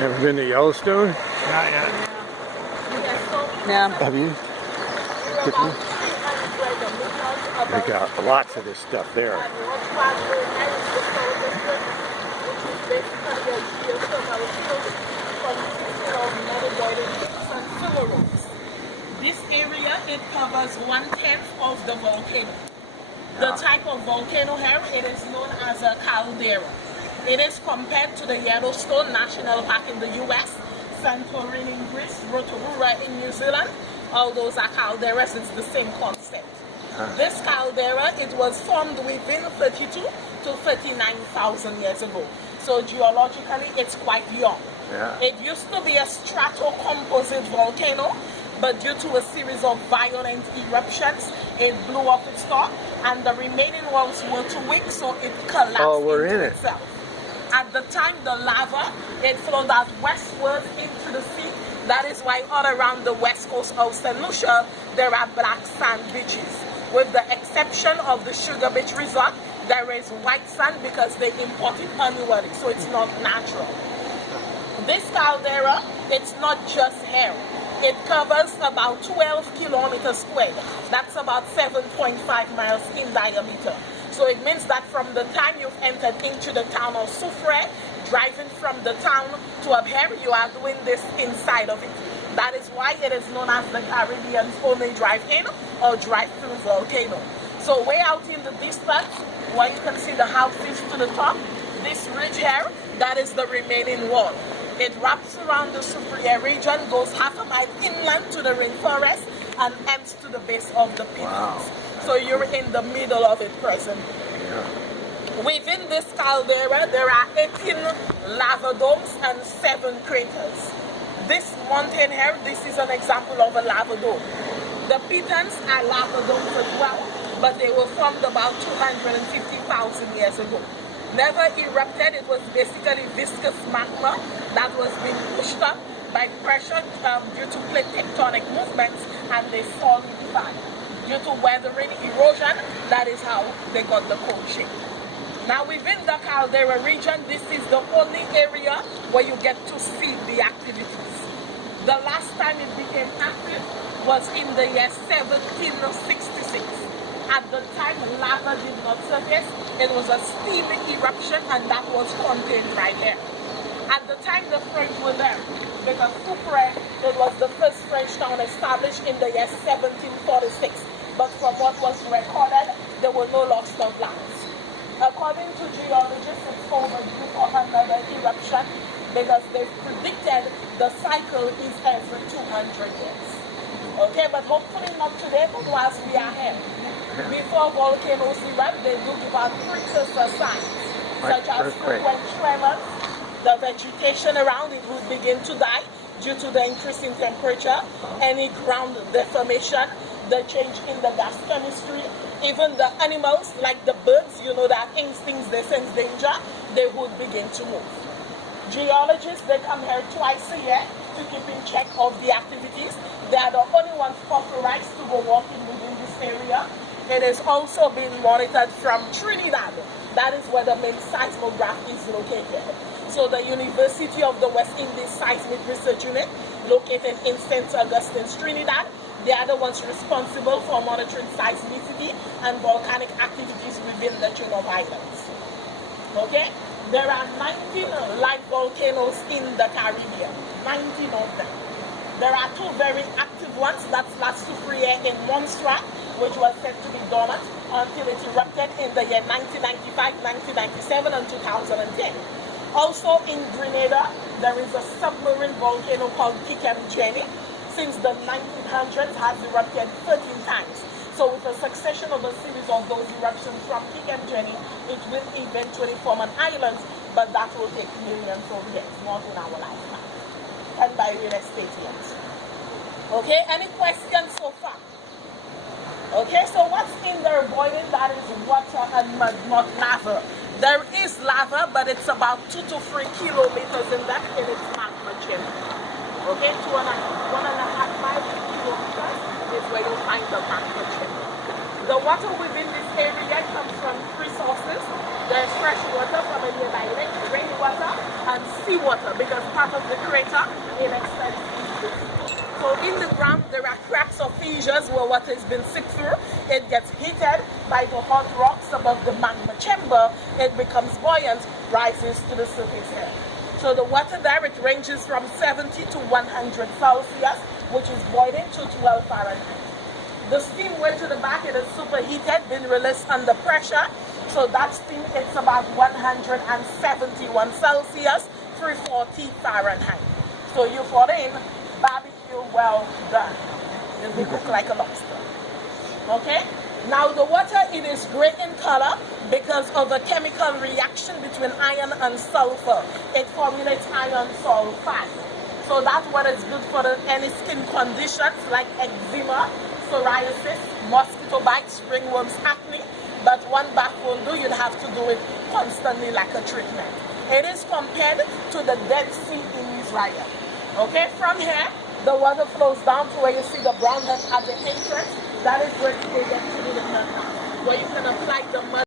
Ever been to Yellowstone? Not yet. Yeah. Have you? Tiffany? They got lots of this stuff there. This area, it covers 1/10 of the volcano. The type of volcano here, it is known as a caldera. It is compared to the Yellowstone National Park in the US, Santorini in Greece, Rotorua in New Zealand. All those are calderas, it's the same concept. This caldera, it was formed within 32 to 39,000 years ago. So geologically, it's quite young. It used to be a stratocomposite volcano, but due to a series of violent eruptions, it blew off its top, and the remaining walls were too weak, so it collapsed into itself. At the time, the lava, it flowed out westward into the sea. That is why all around the west coast of St. Lucia, there are black sand beaches. With the exception of the Sugar Beach Resort, there is white sand because they import it annually, so it's not natural. This caldera, it's not just hair. It covers about 12 kilometers squared. That's about 7.5 miles in diameter. So it means that from the time you've entered into the town of Soufrière, driving from the town to Abher, you are doing this inside of it. That is why it is known as the Caribbean's only drive-in or drive-through volcano. So way out in the distance, where you can see the houses to the top, this ridge here, that is the remaining wall. It wraps around the Soufrière region, goes half a mile inland to the rainforest, and ends to the base of the peatlands. So you're in the middle of it presently. Within this caldera, there are 18 lava domes and 7 craters. This mountain here, this is an example of a lava dome. The peatlands are lava domes as well, but they were formed about 250,000 years ago. Never erupted, it was basically viscous magma that was being pushed up by pressure due to plate tectonic movements, and they solidified. Due to weathering, erosion, that is how they got the cold shape. Now within the caldera region, this is the only area where you get to see the activities. The last time it became active was in the year 1766. At the time, lava did not surface. It was a steam eruption, and that was contained right here. At the time, the French were there, because Soufrière, it was the first French town established in the year 1746. But from what was recorded, there were no loss of lives. According to geologists, it's overdue for another eruption, because they've predicted the cycle is every 200 years. Okay, but hopefully not today, but whilst we are here. Before volcanoes erupt, they do give out precursor signs, such as frequent tremors. The vegetation around it will begin to die due to the increase in temperature, any ground deformation, the change in the gas chemistry. Even the animals, like the birds, you know, that instincts, they sense danger, they would begin to move. Geologists, they come here twice a year to keep in check of the activities. They are the only ones authorized to go walking within this area. It is also being monitored from Trinidad. That is where the main seismograph is located. So the University of the West Indies Seismic Research Unit, located in St. Augustine's, Trinidad, they are the ones responsible for monitoring seismicity and volcanic activities within the chain of islands. Okay? There are 19 live volcanoes in the Caribbean, 19 of them. There are 2 very active ones, that's La Soufrière in Montserrat, which was said to be dormant until it erupted in the year 1995, 1997, and 2010. Also in Grenada, there is a submarine volcano called Kikem-Jenny. Since the 1900s, has erupted 13 times. So with a succession of a series of those eruptions from Kikem-Jenny, it will eventually form an island, but that will take millions of years, not in our lifetime. And by real estate yet. Okay, any questions so far? Okay, so what's in there boiling? That is water and mud, not lava. There is lava, but it's about 2 to 3 kilometers in depth, and it's magma chamber. Okay, 1.5 miles kilometers is where you'll find the magma chamber. The water within this area comes from 3 sources. There's fresh water from a nearby lake, rainwater, and seawater, because part of the crater it extends eastward. So in the ground, there are cracks or fissures where water has been seeped through. It gets heated by the hot rocks above the magma chamber. It becomes buoyant, rises to the surface here. So the water there, it ranges from 70 to 100 Celsius, which is boiling to 12 Fahrenheit. The steam way to the back, it is superheated, being released under pressure. So that steam, it's about 171 Celsius, 340 Fahrenheit. So you put in barbecue well done. It'll be cooked like a lobster. Okay? Now the water, it is gray in color because of a chemical reaction between iron and sulfur. It formulates iron sulfide. So that water is good for any skin conditions like eczema, psoriasis, mosquito bites, ringworms, acne. But one bath won't do, you'd have to do it constantly like a treatment. It is compared to the Dead Sea in Israel. Okay, from here, the water flows down to where you see the brown hut at the entrance. That is where you get to do the mud, where you can apply the mud.